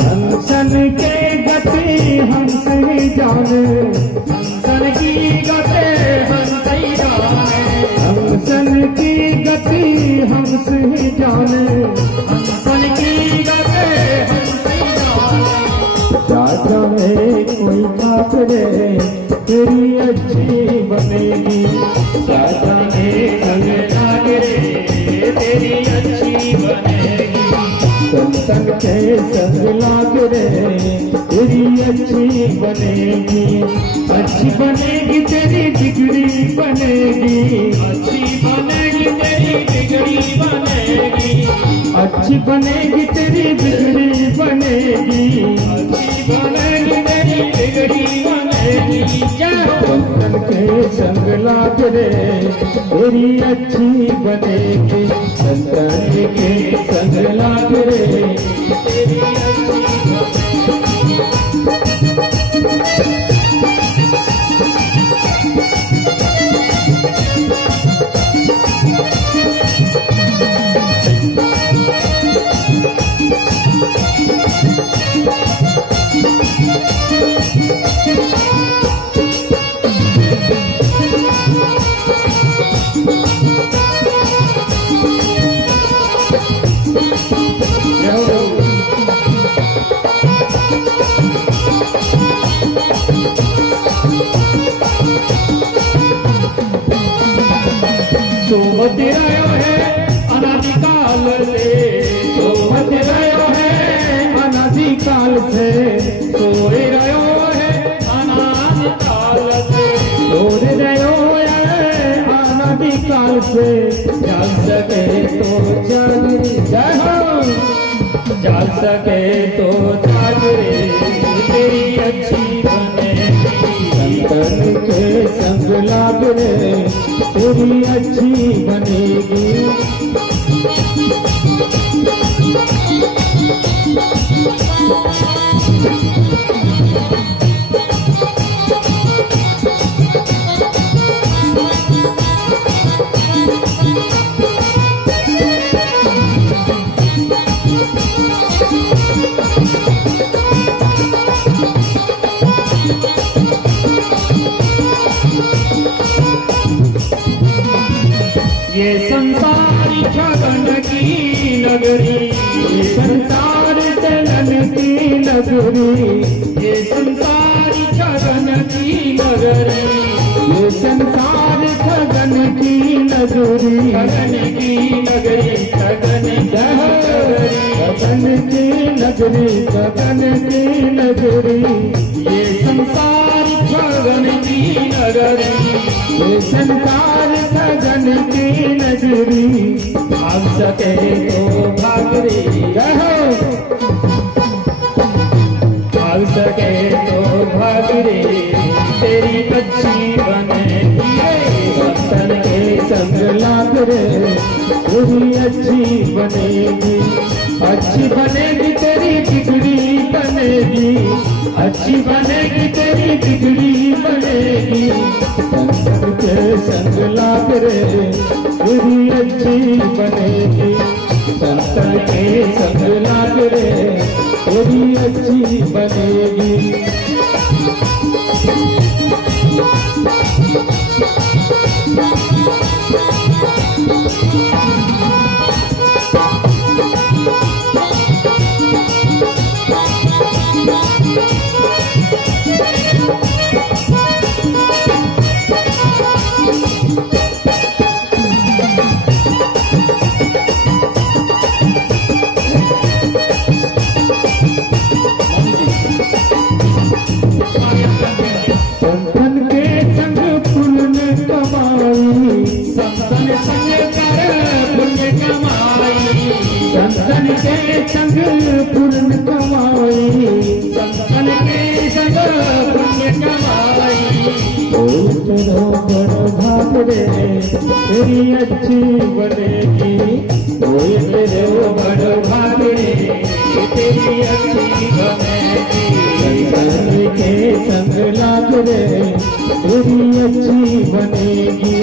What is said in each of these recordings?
हंसन के गति हमसे ही जाने, हंसन की गति हमसे ही जाने, हंसन की गति हमसे ही जाने, हंसन की गति हमसे ही जाने। राजा में कोई बात रे तेरी अच्छी बनेगी, राजा में संग लागे तेरी अच्छी बनेगी, संतन के संग लाग रे तेरी अच्छी बनेगी, अच्छी बनेगी तेरी बिगड़ी बनेगी, अच्छी बनेगी तेरी बिगड़ी बनेगी, अच्छी बनेगी तेरी बिगड़ी बनेगी, अच्छी बनेगी तेरी बिगड़ी बनेगी। संतन के संग लाग रे तेरी अच्छी बनेगी, संतन के संग लाग रे तेरी अच्छी सोमत रहो है अनादिकाल से, सोमत रहो है अनादिकाल से, सोए रहो है अनादिकाल से, सोए रहो है अनादिकाल से। चल सके तो चल जाओ, चल सके तो जाग रे तेरी अच्छी बनेगी, संतन के संग लाग रे तेरी अच्छी बनेगी। ये संसार छगन की नगरी, ये संसार चलन की नगरी, ये संसार छगन की नगरी, ये संसार छगन की नगरी, छगन की नगरी, छगन की नगरी, छगन की नगरी, ये संसार छगन की नगरी, ये संसार छगन की नगरी। भाग सके तो भाग रे रहो, भाग सके तो भाग रे तेरी अच्छी बनेगी, संतन के संग लाग रे तेरी अच्छी बनेगी, अच्छी बनेगी तेरी बिगड़ी बनेगी, अच्छी बनेगी तेरी बिगड़ी बनेगी, संतन के संग लाग रे तेरी अच्छी बनेगी, संतन के संग लाग रे तेरी अच्छी बनेगी। संतन के संग पुण्य कमाई, संतन के संग पुण्य कमाई, तेरो बड़ो भाग रे तेरी अच्छी बनेगी, तेरो बड़ो भाग रे तेरी अच्छी बनेगी, संतन के संग लाग रे तेरी अच्छी बनेगी।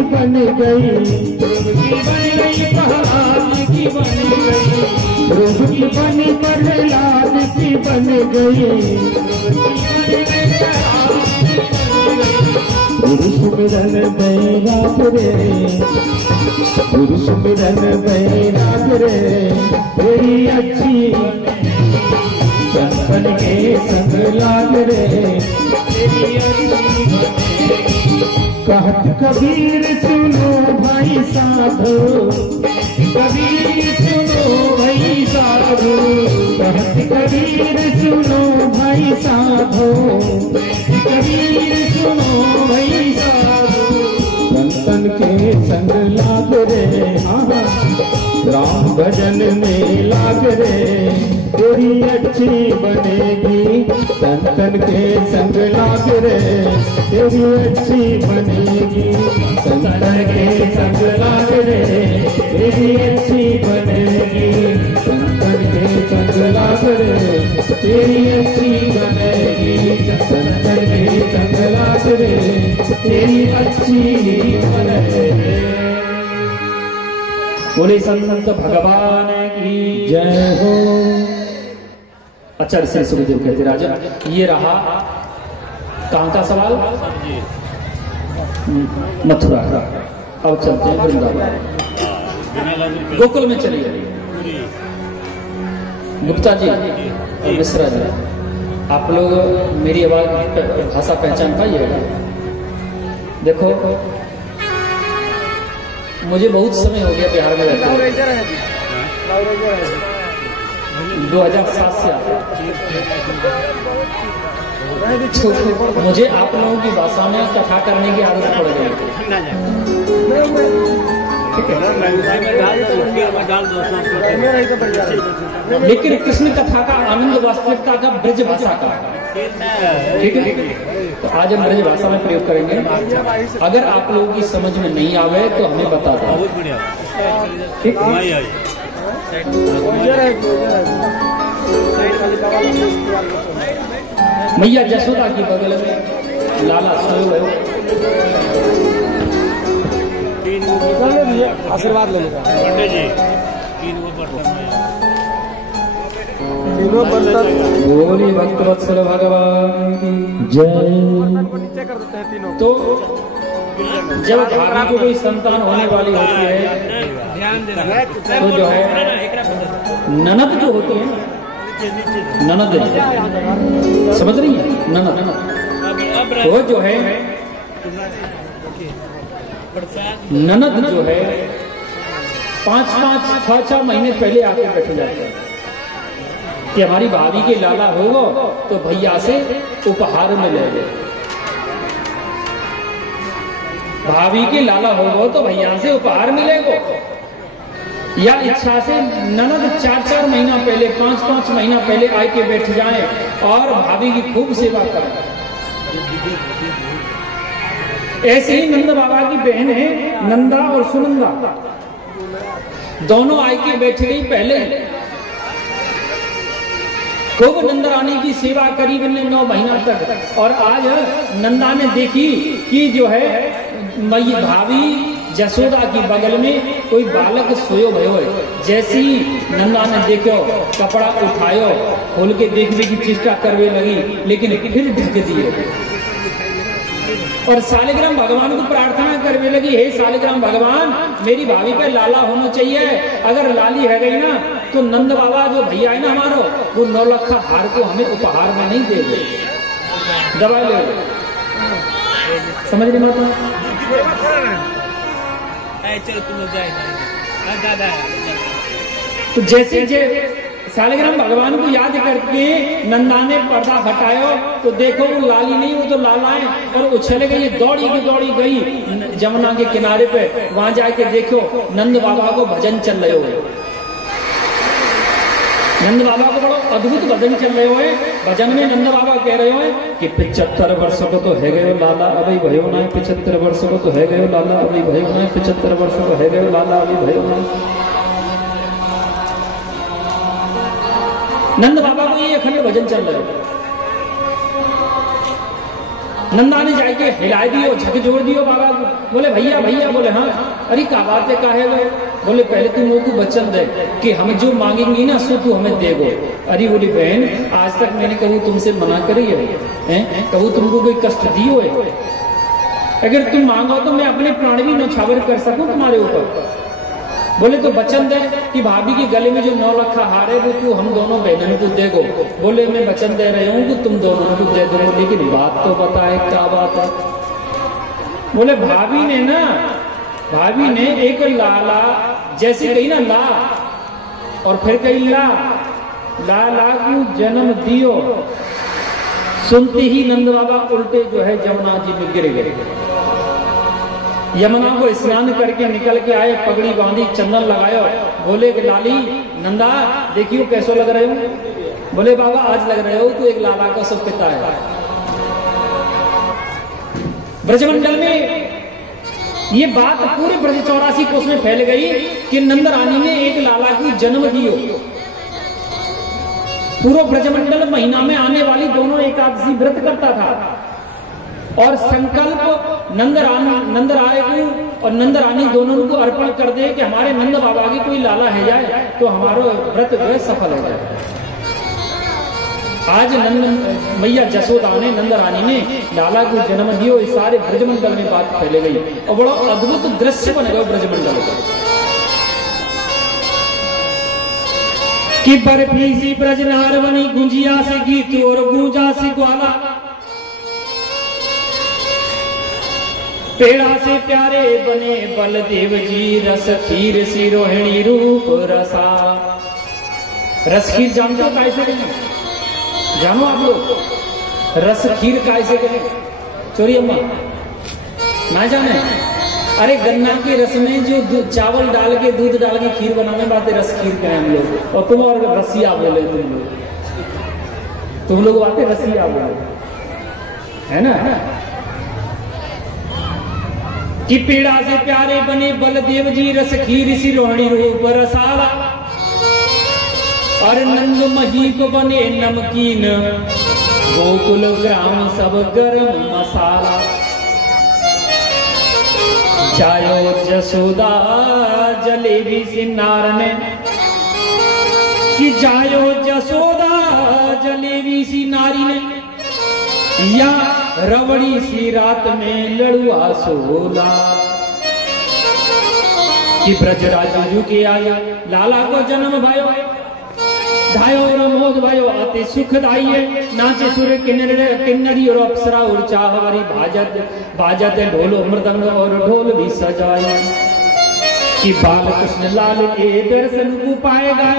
की बन गई, प्रहलाद की बन गई, ध्रुव की बनी प्रहलाद की बन गई। गुरु सुमिरन बैराग रे, गुरु सुमिरन बैराग रे, तेरी अच्छी संतन के संग लाग रे, तेरी अच्छी कहत कबीर सुनो भाई साधु, कबीर सुनो भाई साधु, कहत कबीर सुनो भाई साधु, कबीर सुनो भाई साधु। संतन के संग लाग रे, राम भजन में लाग रे, तेरी अच्छी बनेगी। संतन के संग लाग रे, तेरी अच्छी बनेगी। संतन के संग लाग रे, तेरी अच्छी बनेगी। संतन के संग लाग रे, तेरी अच्छी बनेगी। संतन के संग लाग रे, तेरी अच्छी बनेगी। बोले संत भगवान की जय हो। आचार्य श्री सुखदेव कहते राजा, ये रहा कहाँ का सवाल? मथुरा का। अब चलते हैं वृंदावन, गोकुल में चलिए। गुप्ता जी और मिश्रा जी, आप लोग मेरी आवाज भाषा पहचान पाइएगा? देखो, मुझे बहुत समय हो गया बिहार में रहते हुए, 2007 से मुझे आप लोगों की भाषा में कथा करने की आदत पड़ गई। लेकिन कृष्ण कथा का आनंद वास्तविकता का ब्रज भाषा का, ठीक है? तो आज हम ब्रज भाषा में प्रयोग करेंगे। अगर आप लोगों की समझ में नहीं आवे तो हमें बता दो, ठीक है? मैया जसोदा की बगल में लाला सोए हुए, आशीर्वाद ले लेगा पंडित जी। बोली भक्त वत्सल भगवान की जय। तो जब भाभी को कोई संतान होने वाली होती है तो जो है ननद जो होती है, ननद समझ रही है? ननद वो जो है, ननद जो है 5-5, 6-6 महीने पहले आके बैठ जाते हैं कि हमारी भाभी के लाला हो तो भैया से उपहार मिलेगा। भाभी के लाला हो तो भैया से उपहार मिलेगा। या इच्छा से ननद 4-4 महीना पहले, 5-5 महीना पहले आए के बैठ जाए और भाभी की खूब सेवा करें। ऐसे ही नंद बाबा की बहन है नंदा और सुनंदा, दोनों आए के बैठ गई पहले। खूब नंदरानी की सेवा करीब 9 महीना तक। और आज नंदा ने देखी कि जो है मई भाभी जसोदा की बगल में कोई बालक सोयो भयो है। जैसी नंदा ने देखो, कपड़ा उठायो, खोल के देखने की चेष्टा करने लगी, लेकिन फिर ढक दिए और सालिग्राम भगवान को प्रार्थना करने लगी, हे सालिग्राम भगवान, मेरी भाभी पे लाला होना चाहिए। अगर लाली है गई ना तो नंद बाबा जो भैया है ना हमारो, वो 9 लाख हार को हमें उपहार में नहीं दे दे, दबा ले। समझ रही माता? तो जैसे सालिग्राम भगवान को याद करके नंदा ने पर्दा हटाया तो देखो वो लाली नहीं, वो तो लाला है। और उछल गई, दौड़ी की दौड़ी गई जमुना के किनारे पे। वहां जाके देखो नंद बाबा को भजन चल रहे हुए, नंद बाबा को बड़ा अद्भुत भजन चल रहे हुए। भजन में नंद बाबा कह रहे हो कि 75 वर्ष को तो है गयो लाला अभी भयो ना, 75 वर्ष को तो है गयो लाला अभी भयो ना, 75 वर्ष को है गयो लाला अभी भयो ना। नंद बाबा को ये अखंड भजन चल रहे। नंदा ने जाके हिला दियो, झक जोड़ दियो बाबा को। बोले भैया भैया, बोले हाँ। अरे का बात है, का है वे? बोले पहले तुम लोग को वचन दे कि हम जो मांगेंगी ना सो तू हमें देगो। अरे बोली बहन, आज तक मैंने कभी तुमसे मना करी है? कभी तुमको कोई कष्ट दियो है? अगर तुम मांगो तो मैं अपने प्राण भी नौछावर कर सकूं तुम्हारे ऊपर। बोले तो वचन दे कि भाभी के गले में जो 9 लखा हार है वो तू हम दोनों बहनों को देगो। बोले मैं वचन दे रही हूँ कि तुम दोनों को दे दो, लेकिन बात तो बताए क्या बात है? बोले भाभी ने एक लाला जैसे कही ना ला, और फिर कही ला को जन्म दियो। सुनते ही नंद बाबा उल्टे जो है यमुना जी में गिर गए। यमुना को स्नान करके निकल के आए, पगड़ी बांधी, चंदन लगायो। बोले कि लाली नंदा देखियो कैसो लग रहे हो? बोले बाबा आज लग रहे हो तो एक लाला का सब पिता है। ब्रजमंडल में ये बात पूरे ब्रज 84 कोस में फैल गई कि नंद रानी ने एक लाला को जन्म दियो। पूरा ब्रजमंडल महीना में आने वाली दोनों एकादशी व्रत करता था, और संकल्प नंद राय को और नंद रानी दोनों को अर्पण कर दे कि हमारे नंद बाबा की कोई लाला है जाए तो हमारा व्रत जो है सफल हो जाए। आज नंद मैया जसोदा ने, नंद रानी ने लाला को जन्म दियो। इस सारे ब्रजमंडल में बात फैल गई और बड़ा अद्भुत दृश्य बन गया ब्रजमंडल का कि बर्फी सी ब्रज नारवनी, गुंजिया से गीत और गूंजा से ग्वाला, पेड़ा से प्यारे बने बलदेव जी, रस खीर सी रोहिणी रूप रसा। रस खीर जानते हो कैसे करें? जानो आप लोग रस खीर कैसे करें? चोरी अम्मा ना जाने? अरे गन्ना के रस में जो चावल डाल के दूध डाल के खीर बनाने बातें रस खीर का है हम लोग। और तुम और रसिया बोले, तुम लोग बातें रसिया बोले, है ना? कि पेड़ा से प्यारे बने बलदेव जी, रस खीर सी रोहिणी रूप रसाला, और नंद मही को बने नमकीन, गोकुल ग्राम सब गरम मसाला। जायो जसोदा जलेबी सी नार ने, कि जायो जसोदा जलेबी सी नारी ने, या रवड़ी सी रात में लड़ुआ सोला। कि ब्रजराजू के आया लाला को जन्म भयो, धायो रमोद भयो अति सुखदाई, नाचे सुर किन्नरी और अप्सरा और चाहवारी, बाजत ढोल मृदंग और ढोल भी सजाए। कि बाल कृष्ण लाल के दर्शन को पाएगा,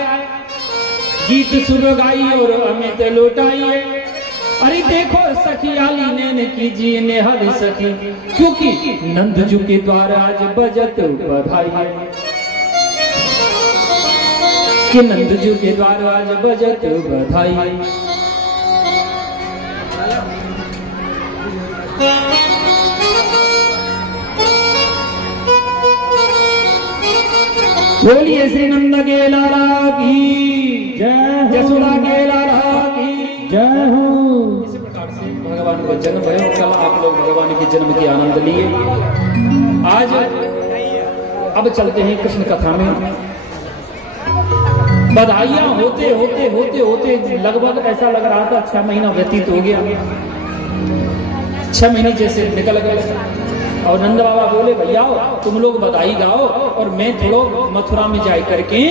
गीत सुर गाई और अमित लौटाइए। अरे देखो सखी आली नैन कीजिए नेहर सखी, क्योंकि नंद जू के द्वारा आज बजत बधाई। कि नंद जू के द्वारा आज बजत बधाई। बोलिए श्री नंद के लाला की जय, जसोदा के लाला की जय हो। इसी प्रकार से भगवान का जन्म है। कल आप लोग भगवान के जन्म के आनंद लिए। आज अब चलते हैं कृष्ण कथा में। बधाइयां होते होते होते होते लगभग ऐसा लग रहा था 6 महीना व्यतीत हो गया। 6 महीने जैसे निकल गए और नंद बाबा बोले भैया तुम लोग बधाई गाओ और मैं थोड़ा मथुरा में जाए करके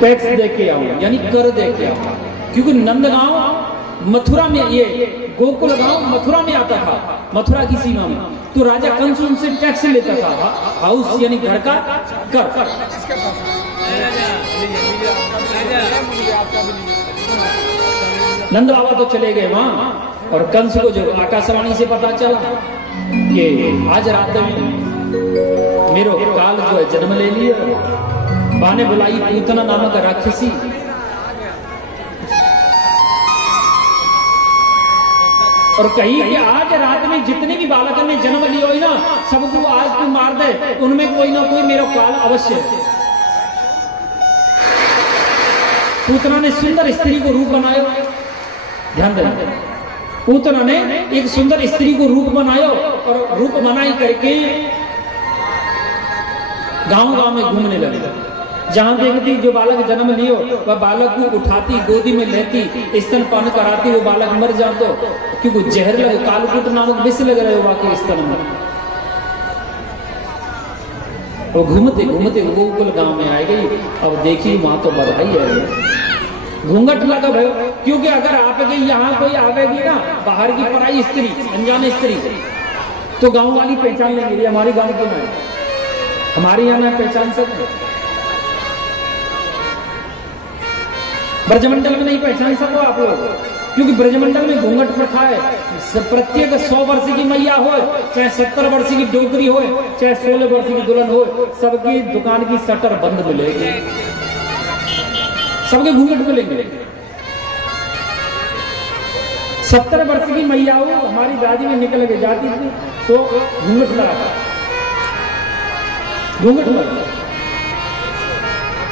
टैक्स दे के आऊं, यानी कर दे के आऊं। क्योंकि नंदगांव मथुरा में, ये गोकुल गांव मथुरा में आता था, मथुरा की सीमा में। तो राजा कंस उनसे टैक्स लेता था, हाउस यानी घर का कर। नंद बाबा तो चले गए वहां, और कंस को जो आकाशवाणी से पता चला कि आज रात में मेरो काल जो है जन्म ले लिया, बाने बुलाई पूतना नामक राक्षसी। और कही कि आज रात में जितने भी बालक ने जन्म लिया हो ना, सबको आज तू मार दे, उनमें कोई ना कोई मेरो काल अवश्य है। पूतना ने सुंदर स्त्री को रूप बनाया, ध्यान देना। पूतना ने एक सुंदर स्त्री को रूप बनायो और रूप बनाई करके गांव गांव में घूमने लगे। जहां देखती जो बालक जन्म लियो वह बालक को उठाती, गोदी में लेती, स्तनपान कराती, वो बालक मर जातो क्योंकि जहर लगे, कालकूट नामक विष लग रहे हो वाकई स्तन में। वो घूमते घूमते गोकुल गांव में आ गई। अब देखी वहां तो बधाई है, घूंघट लगा भयो, क्योंकि अगर आपके यहाँ कोई आवेगी ना बाहर की पराई स्त्री, अनजाने स्त्री, तो गांव वाली पहचान लेंगे हमारी गांव की में, हमारे यहाँ ना पहचान सकते, ब्रजमंडल में नहीं पहचान सको आप लोग, क्योंकि ब्रजमंडल में घूंघट प्रथा है। प्रत्येक 100 वर्ष की मैया हो, चाहे 70 वर्ष की डोकरी हो, चाहे 16 वर्ष की दुल्हन हो, सबकी दुकान की शटर बंद मिलेगी, सबके घूंघट मिलेंगे। 70 वर्ष की मैया हो, हमारी दादी में निकल के जाती थी तो घूंघट लगा, घूंघट लगा,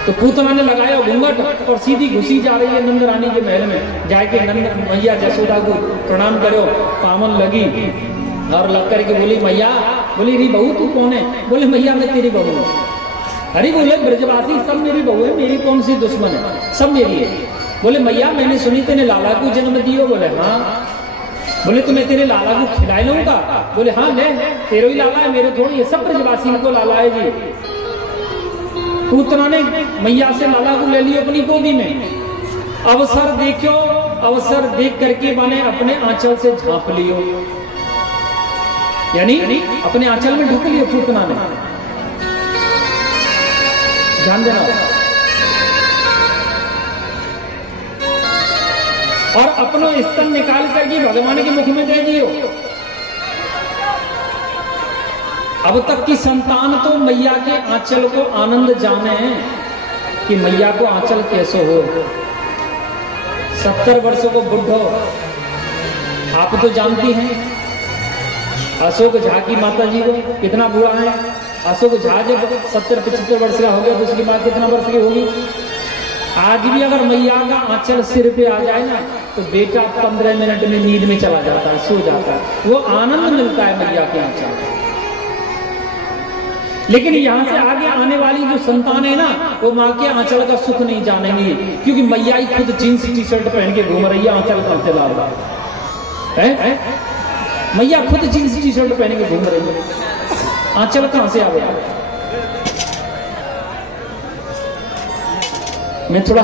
तो पूतना ने लगाया घूंघट और सीधी घुसी जा रही है नंद रानी के महल में। जाके नंद मैया जसोदा को प्रणाम करो, पावन लगी और लग करके बोली मैया, बोली री बहू तू कौन है? बोले मैया मैं तेरी बहू हूँ। अरे बोले ब्रजवासी सब मेरी बहू है, मेरी कौन सी दुश्मन है, सब मेरी है। बोले मैया मैंने सुनी तेने लाला को जन्म दियो। बोले हाँ। बोले तो मैं तेरे लाला को खिला लूंगा। बोले हाँ ले, तेरे ही लाला है, मेरे थोड़ी है, सब ब्रजवासी को लाला है जी। पूतना ने मैया से लाला को ले लिया अपनी गोदी में। अवसर देखो, अवसर देख करके माने अपने आंचल से झांप लियो, यानी अपने आंचल में ढक लियो पूतना ने। ध्यान देना। और अपनो स्तन निकाल करके भगवान के मुख में दे दियो। अब तक की संतान तो मैया के आंचल को आनंद जाने कि मैया को आंचल कैसे हो। 70 वर्षों को बुढ़ो आप तो जानती हैं, अशोक झा की माता जी को कितना बुरा है। अशोक झा जब 70-75 वर्ष का हो गया तो उसकी मां कितना वर्ष की होगी। आज भी अगर मैया का आंचल सिर पे आ जाए ना तो बेटा 15 मिनट में नींद में चला जाता है, सो जाता है। वो आनंद मिलता है मैया के आंचल। लेकिन यहां से आगे आने वाली जो संतान है ना, वो माँ के आंचल का सुख नहीं जानेंगी, क्योंकि मैया ही खुद जींस टी शर्ट पहन के घूम रही है, आंचल कहां से ला रहा है? मैया खुद जींस टी शर्ट पहन के घूम रही है, आंचल कहां से आ गया? मैं थोड़ा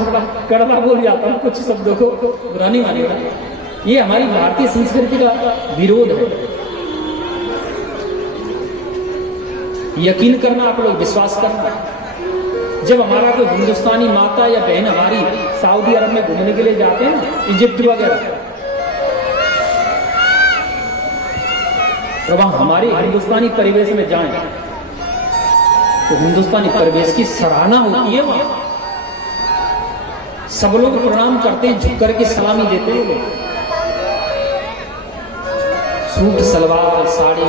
कड़वा बोल जाता हूं कुछ शब्दों को, बुरा नहीं मानिएगा। ये हमारी भारतीय संस्कृति का विरोध है। यकीन करना आप लोग, विश्वास करना। जब हमारा कोई हिंदुस्तानी माता या बहन हमारी सऊदी अरब में घूमने के लिए जाते हैं ना, इजिप्ट वगैरह, और वहां हमारे हिंदुस्तानी परिवेश में जाएं तो हिंदुस्तानी परिवेश की सराहना होती है। वहां सब लोग प्रणाम करते हैं, झुक करके सलामी देते हैं। सूट सलवार साड़ी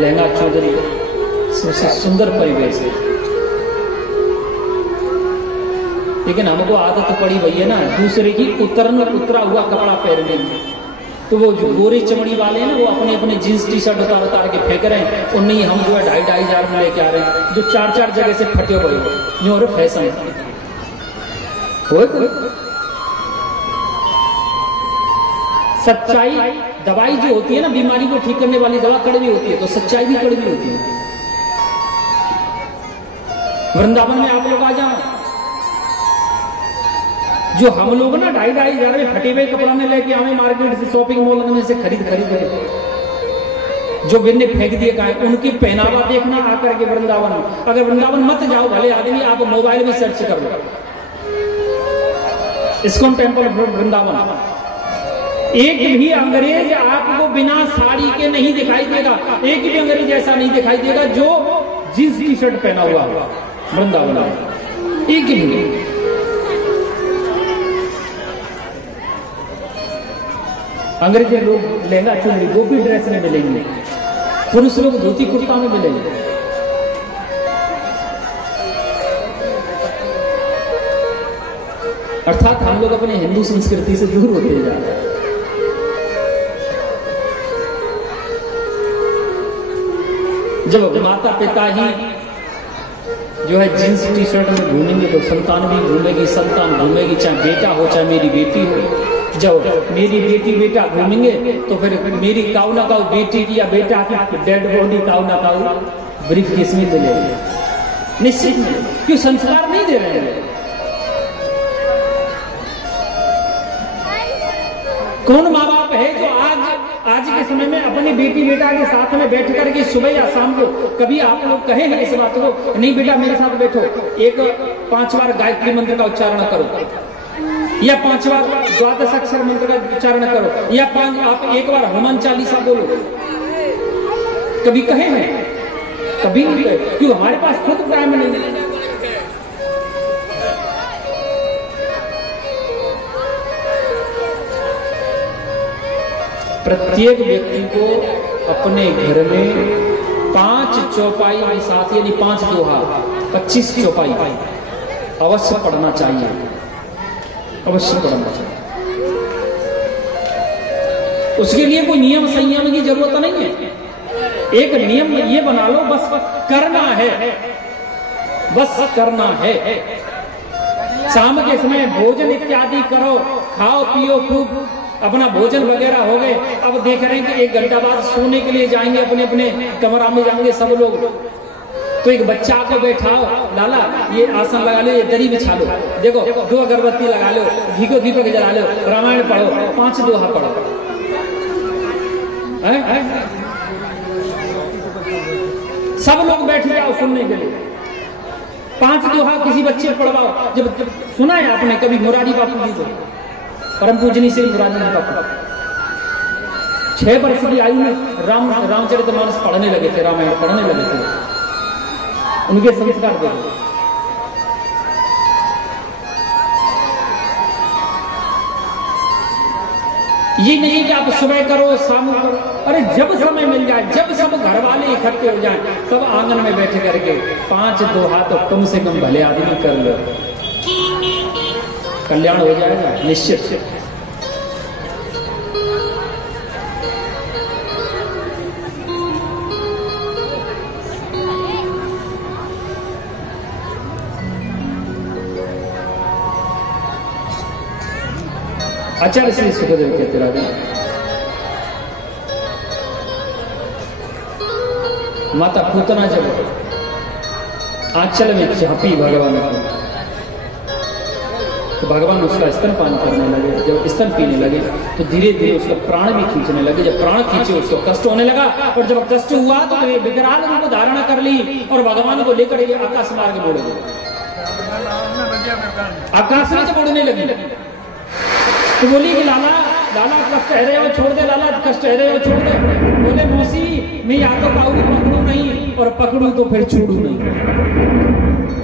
लहंगा चौधरी, सबसे सुंदर परिवेश है। लेकिन हमको आदत पड़ी भई है ना दूसरे की उतरा हुआ कपड़ा पहनने में। तो वो जो गोरी चमड़ी वाले हैं ना, वो अपने अपने जींस टी शर्ट उतार के फेंक रहे हैं, और नहीं हम जो है 2,500 हजार में लेके आ रहे हैं, जो 4 जगह से फटे हुए जो और फैशन हो। सच्चाई, दवाई जो होती है ना बीमारी को ठीक करने वाली दवा कड़वी होती है, तो सच्चाई भी कड़वी होती है। वृंदावन में आप लोग आ जाओ, जो हम लोग ना 2,500 हजार में फटे हुए कपड़ा में लेके आवे मार्केट से, शॉपिंग मॉल में से खरीद जो बिन्ने फेंक दिए का है, उनकी पहनावा देखना आकर के वृंदावन में। अगर वृंदावन मत जाओ भले आदमी, आप मोबाइल में सर्च कर लो इस्कॉन टेम्पल वृंदावन, एक भी अंग्रेज आपको बिना साड़ी के नहीं दिखाई देगा। एक भी अंग्रेज ऐसा नहीं दिखाई देगा जो जींस टी शर्ट पहना हुआ वृंदावन में, एक भी। अंग्रेज लोग लहंगा चुनरी गोपी ड्रेस में मिलेंगे, पुरुष लोग धोती कुर्ता में मिलेंगे। अर्थात हम लोग अपने हिंदू संस्कृति से दूर होते जा रहे हैं। जब माता पिता ही जो है जींस टी शर्ट में घूमेंगे तो संतान भी घूमेगी, संतान घूमेगी, चाहे बेटा हो चाहे मेरी बेटी हो। जब मेरी बेटी बेटा घूमेंगे तो फिर मेरी काऊ ना काऊ बेटी की या बेटा की डेड बॉडी काऊ ना काऊ ब्रीफ केस में मिलेगी, निश्चित में, क्यों संस्कार नहीं दे रहे हैं। कौन माँ बाप है जो आज के समय में अपनी बेटी बेटा के साथ में बैठ करके सुबह या शाम को कभी आप लोग कहे हैं इस बात को, नहीं बेटा मेरे साथ बैठो, एक 5 बार गायत्री मंत्र का उच्चारण करो, या 5 बार द्वादश अक्षर मंत्र का उच्चारण करो, या आप 1 बार हनुमान चालीसा बोलो, कभी कहे हैं? कभी नहीं कहे। क्यों? हमारे पास खुद टाइम नहीं है। प्रत्येक व्यक्ति को अपने घर में 5 चौपाई के साथ यानी 5 दोहा 25 चौपाई अवश्य पढ़ना चाहिए, अवश्य पढ़ना चाहिए। उसके लिए कोई नियम संयम की जरूरत नहीं है। एक नियम ये बना लो, बस करना है, बस करना है। शाम के समय भोजन इत्यादि करो, खाओ पियो खूब, अपना भोजन वगैरह हो गए। अब देख रहे हैं कि 1 घंटा बाद सोने के लिए जाएंगे, अपने अपने कमरा में जाएंगे सब लोग, तो एक बच्चा को बैठाओ, लाला ये आसन लगा लो, ये दरी बिछा लो, देखो 2 अगरबत्ती लगा लो, घी को दीपक जला लो, रामायण पढ़ो, 5 दोहा पढ़ो। सब लोग बैठ जाओ सुनने के लिए, 5 दोहा किसी बच्चे पढ़वाओ। जब सुना है आपने कभी मुरारी बापू जी को, परम पूजनी श्री मुरारी बापू 6 वर्ष की आयु में रामचरितमानस पढ़ने लगे थे, रामायण पढ़ने लगे थे। उनके संस्कार देखो। ये नहीं कि आप सुबह करो शाम करो, अरे जब समय मिल जाए, जब सब घर वाले इकट्ठे हो जाएं, तब आंगन में बैठ करके 5 दोहा तो कम से कम भले आदमी कर लो, कल्याण हो जाएगा निश्चित। आचार्य श्री सुखदेव कहते राजा, माता पूतना जब आंचल में झांपी भगवान को, तो भगवान उसका स्तनपान करने लगे। जब स्तन पीने लगे तो धीरे धीरे उसका प्राण भी खींचने लगे। जब प्राण खींचे उसको कष्ट होने लगा, और जब कष्ट हुआ तो विकराल रूप धारणा कर ली और भगवान को लेकर के आकाश मार्ग बोल गए, आकाश में जब उड़ने लगी तो बोली कि लाला लाला कष्ट है रहे हो छोड़ दे, लाला कष्ट है रहे हो छोड़ दे। बोले मौसी मैं या तो काऊ पकड़ू नहीं और पकड़ू तो फिर छोड़ू नहीं।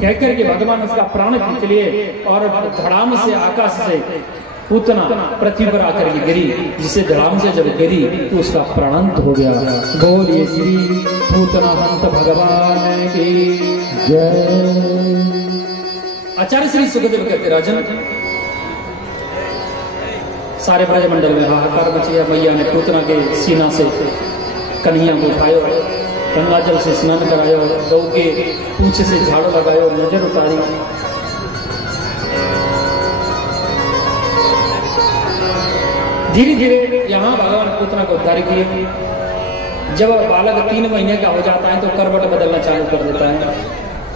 कहकर के भगवान उसका प्राण खींच लिए और धड़ाम से आकाश से पूतना पृथ्वी पर आकर के गिरी, जिसे धड़ाम से जब गिरी तो उसका प्राणांत हो गया। बोलिए श्री पूतना हंत भगवान की जय। आचार्य श्री सुखदेव कहते राजन, सारे ब्रजमंडल में हाहाकार मच गया। मैया ने पूतना के सीना से कन्हैया को उठायो, गंगा जल से स्नान करायो, गौ के पूंछ से झाड़ू लगायो, नजर उतारी। धीरे धीरे यहाँ भगवान पूतना को उद्धार किए। जब बालक 3 महीने का हो जाता है तो करवट बदलना चालू कर देता है।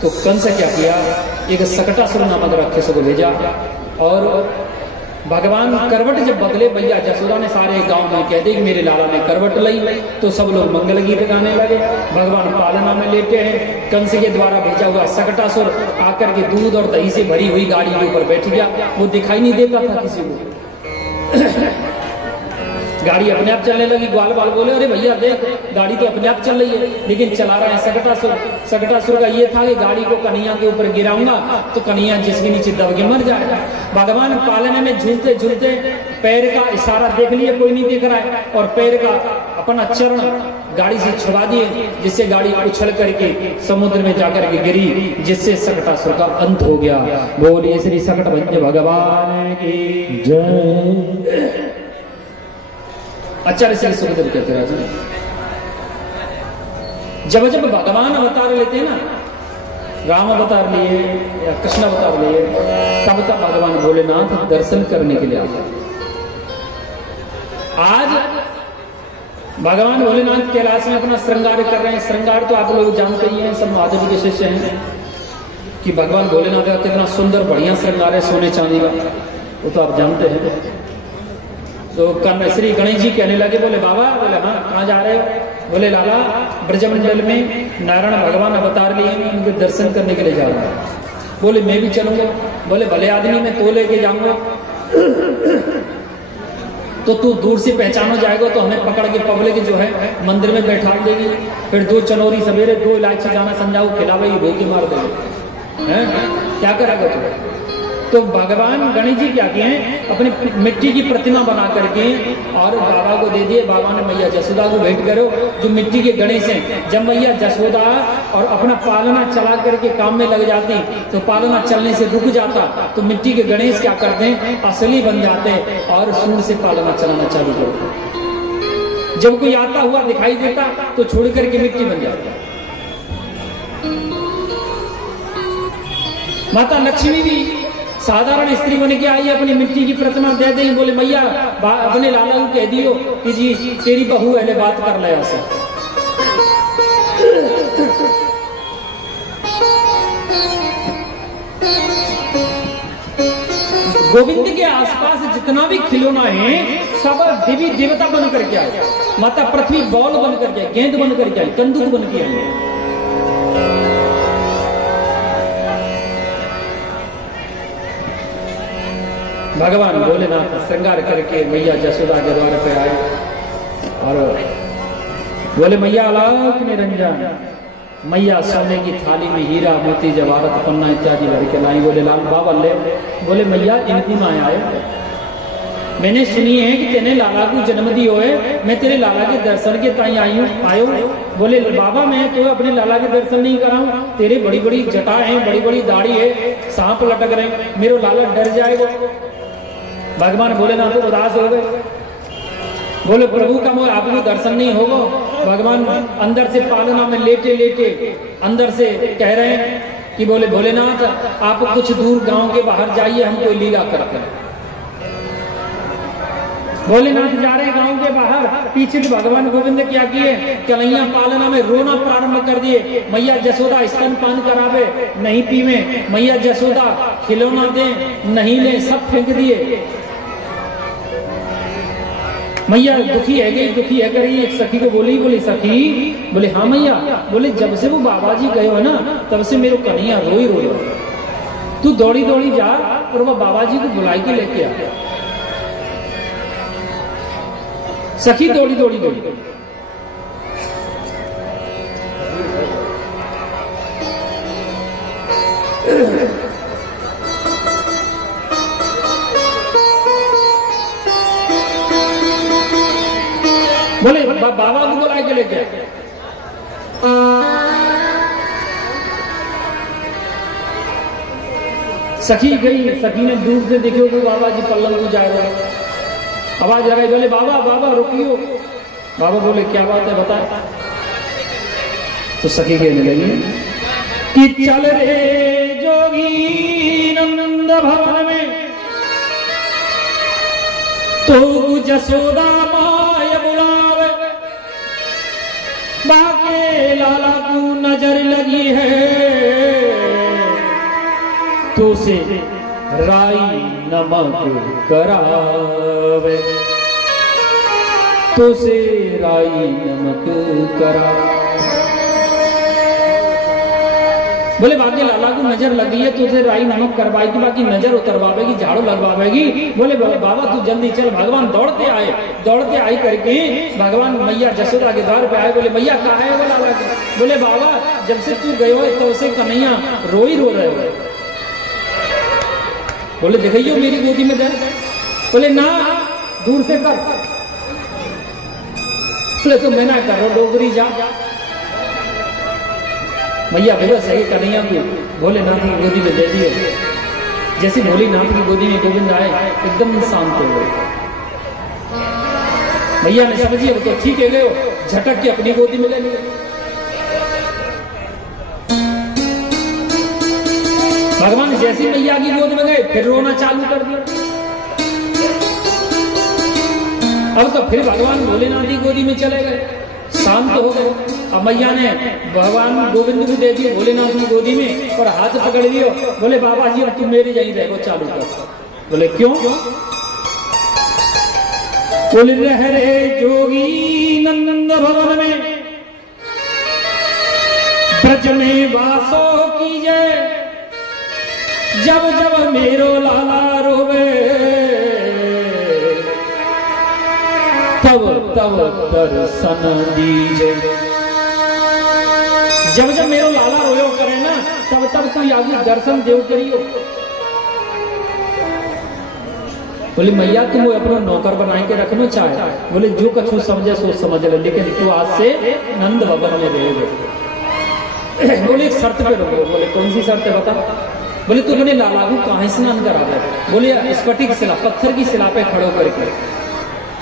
तो कंस क्या किया, एक सकटासुर नामक राक्षस को भेजा और भगवान करवट जब बदले, भैया जसोदा ने सारे गांव में कह दी कि मेरे लाला ने करवट ली, तो सब लोग मंगल गीत गाने लगे। भगवान पालना में लेटे हैं। कंस के द्वारा भेजा हुआ सकटासुर आकर के दूध और दही से भरी हुई गाड़ी के ऊपर बैठ गया। वो दिखाई नहीं देता था किसी को। गाड़ी अपने आप चलने लगी। ग्वाल बाल बोले अरे भैया देख गाड़ी तो अपने आप चल रही है, लेकिन चला रहे हैं सकटासुर। सकटासुर का ये था कि गाड़ी को कन्हैया के ऊपर गिराऊंगा तो कन्हैया जिसके नीचे दब के मर जाएगा। भगवान पालने में झूलते झूलते पैर का इशारा देख लिए, कोई नहीं देख रहा है, और पैर का अपना चरण गाड़ी से छुड़ा दिए, जिससे गाड़ी उछल करके समुद्र में जाकर के गिरी, जिससे सकटासुर का अंत हो गया। बोलिए श्री सकटभंज भगवान की जय। आचार्य श्री सुखदेव कहते राजन, जब जब भगवान अवतार लेते हैं ना, राम अवतार लिए या कृष्ण अवतार लिए, तब तक भगवान भोलेनाथ दर्शन करने के लिए आते। आज भगवान भोलेनाथ कैलाश में अपना श्रृंगार कर रहे हैं। श्रृंगार तो आप लोग जानते ही हैं, सब महादेव के शिष्य हैं, कि भगवान भोलेनाथ का कितना सुंदर बढ़िया श्रृंगार है सोने चांदी का, वो तो आप जानते हैं। तो कर्ण श्री गणेश जी कहने लगे, बोले बाबा, बोले हाँ कहाँ जा रहे हो? बोले लाला, ब्रजमंडल में नारायण भगवान अवतार लिए हैं, उनके दर्शन करने के लिए जा रहा हूँ। बोले मैं भी चलूंगा। बोले भले आदमी, मैं तो लेके जाऊंगा, तो तू दूर से पहचान हो जाएगा तो हमें पकड़ के पब्लिक जो है मंदिर में बैठा देगी, फिर 2 चनौरी सवेरे 2 इलायची दाना समझाओ खिलावेगी, भूखी मार देगी, हैं क्या करेगा तू? तो भगवान गणेश जी क्या किए हैं, अपनी मिट्टी की प्रतिमा बना करके और बाबा को दे दिए। बाबा ने मैया जसोदा को भेंट करो, जो मिट्टी के गणेश हैं। जब मैया जसोदा और अपना पालना चला करके काम में लग जाती, तो पालना चलने से रुक जाता, तो मिट्टी के गणेश क्या करते हैं, असली बन जाते हैं और सूंड से पालना चलाना चालू करते। जब कोई आता हुआ दिखाई देता तो छोड़ करके मिट्टी बन जाता। माता लक्ष्मी भी साधारण स्त्री बन के आई, अपनी मिट्टी की प्रतिमा दे दी। बोले मैया, अपने लाला को कह दियो कि जी तेरी बहू है, बात कर ले ऐसे। गोविंद के आसपास जितना भी खिलौना है सब देवी देवता बन करके आए। माता पृथ्वी बॉल बन करके आई, गेंद बन करके आई, कंदूक बन के आई। भगवान भोलेनाथ श्रृंगार करके मैया जसोदा के द्वार पे आए और बोले मैया अलाक निरंजन। मैया सोने की थाली में हीरा मोती जवाहरत पन्ना इत्यादि भर के लाई। बोले लाल बाबा ले। बोले मैया इनको ना आए, मैंने सुनी है कि तेने लाला को जन्म दी होए, मैं तेरे लाला के दर्शन के ताई आयो। बोले बाबा मैं तो अपने लाला के दर्शन नहीं कराऊं, तेरे बड़ी बड़ी जटा है, बड़ी बड़ी दाढ़ी है, सांप लटक रहे, मेरा लाला डर जाएगा। भगवान भोलेनाथ उदास हो गए। बोले प्रभु का मोह आपको दर्शन नहीं होगा। भगवान अंदर से पालना में लेटे लेटे अंदर से कह रहे हैं कि बोले भोलेनाथ आप कुछ दूर गांव के बाहर जाइए, हम कोई लीला करते हैं। भोलेनाथ जा रहे गांव के बाहर, पीछे भगवान गोविंद क्या किए, कन्हैया पालना में रोना प्रारंभ कर दिए। मैया जसोदा स्तनपान करावे, नहीं पीवे। मैया जसोदा खिलौना दे, नहीं ले, सब फेंक दिए। मैया दुखी है गई, दुखी है करी। एक सखी को बोली सखी, बोले हाँ मैया। बोले जब से वो बाबा जी गए हो ना, तब से मेरे कन्हैया रोई रोई, तू दौड़ी दौड़ी जा और वो बाबा जी को बुलाई के लेके आ। सखी दौड़ी दौड़ी गई। बोले बाबा को बुला के लेके आए। सखी गई, सखी ने दूर से देखो तो बाबा जी पल्लव को जा रहे, आवाज आ रही। बोले बाबा बाबा रुकियो। बाबा बोले क्या बात है बता। तो सखी कहने लगी कि चल रे जोगी नंद भवन में, तो जसोदा माय बुलावे, बाके लाला को नजर लगी है, तो से राई नमक करावे, तो से राई नमक करा। बोले बाकी लाला को नजर लगी है, तो उसे राई नमक करवाएगी, बाकी नजर उतरवाएगी, झाड़ू लगवाएगी। बोले बाबा तू जल्दी चल। भगवान दौड़ते आई करके भगवान मैया जसोदा के द्वार पे आए। बोले मैया कहाँ है वो लाला के? बोले बाबा जब से तू गए हो तो उसे कन्हैया रो रहे हो। बोले दिखाइयो मेरी गोदी में दर्द। बोले ना दूर से कर। बोले तो मैं ना करो, डोगरी जा। मैया बेबस है कन्हैया को भोलेनाथ की गोदी में दे दिए। जैसे भोलेनाथ की गोदी में गोविंद आए एकदम शांत हो गए। मैया ने समझिए वो तो ठीक है गए, झटक के अपनी गोदी में ले लिए। भगवान जैसी मैया की गोद में गए फिर रोना चालू कर दिया। अब तो फिर भगवान भोलेनाथ की गोदी में चले गए, शांत हो गए। अब मैया ने भगवान गोविंद को दे दिए भोलेनाथ की गोदी में और हाथ पकड़ लियो, बोले बाबा जी अब तुम मेरे यहीं रहो, चालू कर। बोले क्यों? बोले रह रे जोगी नंद भवन में ब्रज में वासो कीजे, जब जब मेरो लाला रोवे तब तब दर्शन दीजे। जब जब मेरो लाला रोयो करे ना तब तब तू आगे दर्शन देव करियो। बोले मैया तुम अपना नौकर बनाए के रखना चाहे, बोले जो कछु समझे सो समझ ले, लेकिन तू आज से नंद भवन में रहोगे। बोले एक शर्त पे रहो। बोले कौन सी शर्त है बता? बोले तू अपने लाला को कहाँ स्नान करा दे। बोले स्फटिक शिला, पत्थर की शिला पे खड़ो करके।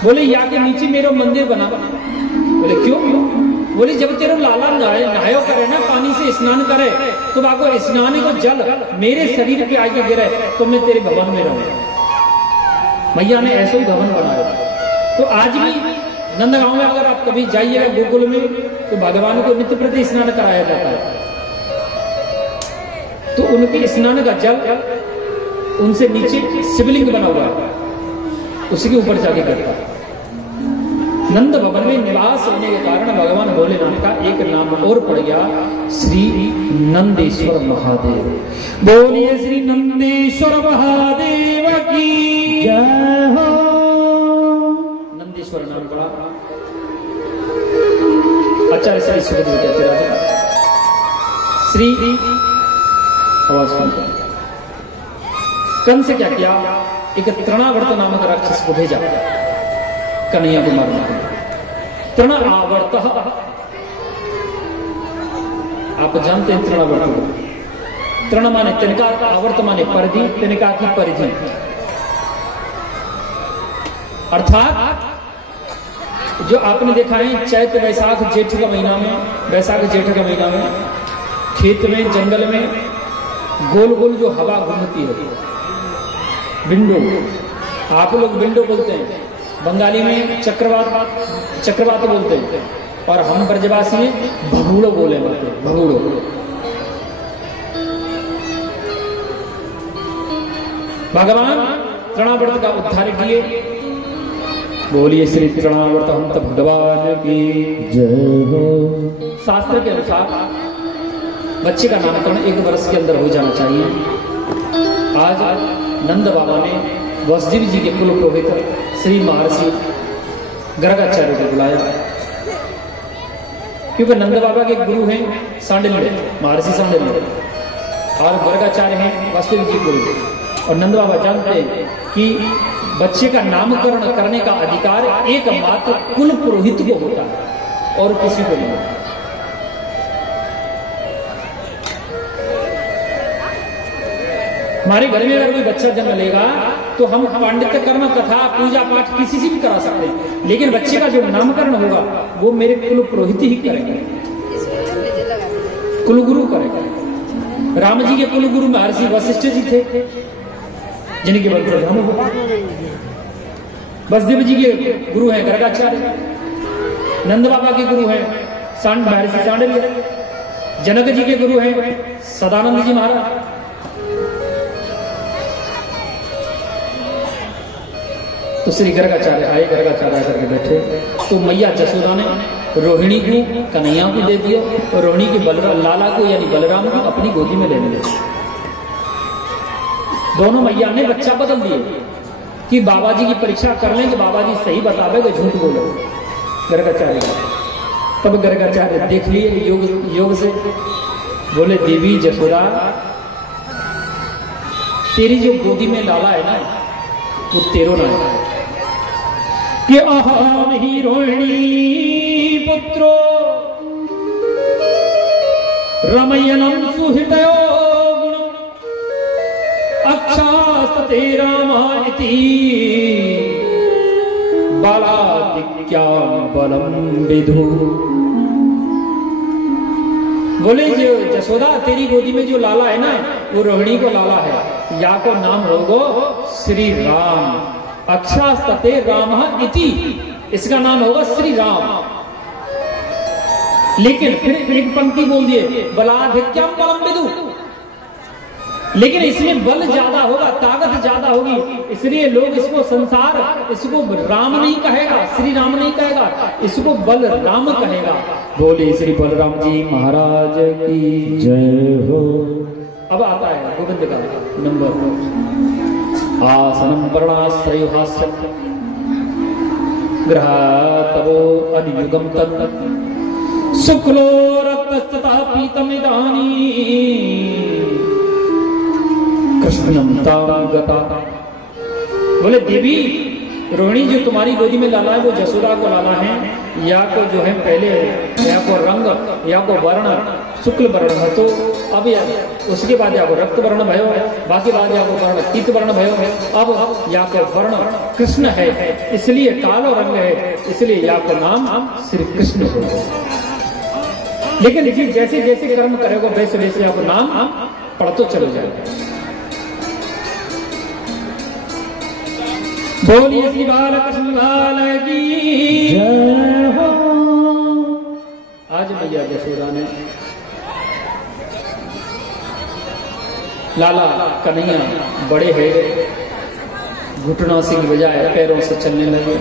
बोले या के नीचे मेरा मंदिर बना। बोले क्यों? बोले जब तेरा लाला नहायो करे ना, पानी से स्नान करे, तो आपको स्नान को जल मेरे शरीर पे आके गिरे तो मैं तेरे भवन में रहूंगा। मैया ने ऐसा ही भवन बनाया। तो आज भी नंदगांव में अगर आप कभी जाइएगा गोकुल में तो भगवान को नित्य प्रति स्नान कराया जाता है। तो उनके स्नान का जल उनसे नीचे शिवलिंग बना हुआ है, उसके ऊपर जाके करता है। नंद भवन में निवास होने के कारण भगवान भोलेनाथ का एक नाम और पड़ गया, श्री नंदेश्वर महादेव। बोलिए श्री नंदेश्वर महादेव की जय हो। नंदेश्वर नाम पड़ा। अच्छा ऐसा ही सुखदेव कहते राजा श्री आवाज कन से क्या किया, एक तृणावर्त नामक राक्षस को भेजा कन्हैया को मारने के लिए। तृणावर्त आप जानते हैं तृणावर्त को? तृण माने तिनका, आवर्त माने परिधि, तिनका की परिधि। अर्थात जो आपने देखा है चैत वैशाख जेठ का महीना में, वैशाख जेठ का महीना में खेत में जंगल में गोल गोल जो हवा घूमती है, विंडो, आप लोग विंडो बोलते हैं, बंगाली में चक्रवात बोलते हैं, और हम ब्रजवासी में भगुड़ो बोले, भगुड़ो। भगवान तृणावर्त का उद्धार किए। बोलिए श्री तृणावर्त हंत भगवान की जय हो। शास्त्र के अनुसार बच्चे का नामकरण 1 वर्ष के अंदर हो जाना चाहिए। आज नंद बाबा ने वसुदेव जी के कुल पुरोहित श्री महर्षि गर्गाचार्य को बुलाया, क्योंकि नंद बाबा के गुरु हैं सांडिल्य, महर्षि सांडिल्य, और गर्गाचार्य हैं वसुदेव जी गुरु। और नंद बाबा जानते हैं कि बच्चे का नामकरण करने का अधिकार एकमात्र कुल पुरोहित को होता है और किसी को नहीं। हमारे घर में अगर कोई बच्चा जन्म लेगा तो हम पांडित्य कर्म, कथा, पूजा पाठ किसी से भी करा सकते हैं, लेकिन बच्चे का जो नामकरण होगा वो मेरे कुल पुरोहित ही करेंगे, कुल गुरु करेंगे। राम जी के कुल गुरु महर्षि वशिष्ठ जी थे, जिनके बल पर धर्म हुआ। वसुदेव जी के गुरु हैं गर्गाचार्य, नंद बाबा के गुरु हैं महर्षि सांडिल्य, जनक जी के गुरु हैं सदानंद जी महाराज। तो श्री गर्गाचार्य आए, गर्गाचार्य आकर के बैठे, तो मैया जसोदा ने रोहिणी को कन्हैया को दे दिया और रोहिणी के लाला को यानी बलराम को अपनी गोदी में लेने लगे। दोनों मैया ने बच्चा बदल दिए कि बाबा जी की परीक्षा कर लें कि बाबा जी सही बतावे कि झूठ बोले। गर्गाचार्य तब गर्गाचार्य देख लिए योग से, बोले देवी जसोदा तेरी जो गोदी में लाला है ना वो तेरो ना है, कि अहम ही रोहिणी पुत्रो रमयनम सुहृदयो गुण अक्षास्ते रामानिति बालादिक्यां बलम विधु। बोले जो जसोदा तेरी गोदी में जो लाला है ना वो रोहिणी को लाला है, या को नाम होगो श्री राम, अक्षास्तते राम इति, इसका नाम होगा श्री राम। लेकिन फिर एक पंक्ति बोल दिए बलाधिक्यम बलम विदु, लेकिन इसमें बल ज्यादा होगा, ताकत ज्यादा होगी, इसलिए लोग इसको संसार इसको राम नहीं कहेगा, श्री राम नहीं कहेगा, इसको बल राम कहेगा। बोले श्री बलराम जी महाराज की जय हो। अब आता है गोविंद का नंबर। आसनम वर्णाश्रय हास्य ग्रह तवो अनियुगम तत् शुक्लो रक्तस्तथा पीतम इदानी कृष्णम ताम गता। बोले देवी रोहिणी जो तुम्हारी गोदी में लाला है वो जसोदा को लाला है, या को जो है पहले या को रंग या को वर्ण शुक्ल वर्ण है, तो अब उसके बाद या को रक्त वर्ण भयो है, बाकी बाद या को वर्ण पीत वर्ण भयो है, अब या को वर्ण कृष्ण है, इसलिए कालो रंग है, इसलिए या को नाम श्री कृष्ण है। लेकिन जैसे जैसे कर्म करेगा वैसे वैसे आपको नाम पढ़ते चलो जाएगा। बोलिए श्री बालकृष्ण लाल की जय हो। आज मैया जसोदा ने लाला कन्हैया बड़े है घुटनों से बजाय पैरों से चलने लगे,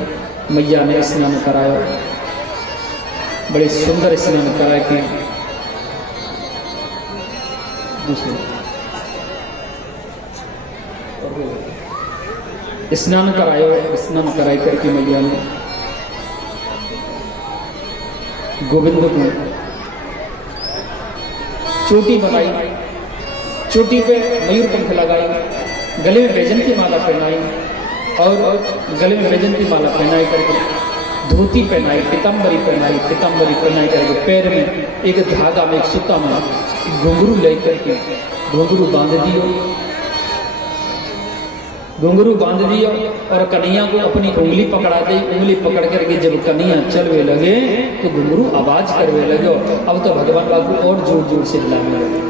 मैया ने स्नान कराया, बड़े सुंदर स्नान कराए कि स्नान करायो, स्नान कराई करके मैया ने गोविंद को चोटी बनाई, चोटी पे मयूर पंख लगाई, गले में वैजंती माला पहनाई और गले में वैजंती माला पहनाई करके धोती पहनाई, पीताम्बरी पहनाई करके पैर में एक धागा में एक सूता में घुंघरू लेकर के घुंघरू बांध दियो और कन्हैया को अपनी उंगली पकड़ा दी। उंगली पकड़ करके जब कन्हैया चलवे लगे तो घुंघरू आवाज करवे लगे। अब तो भगवान बाबू और जोर जोर से हिलाने लगे।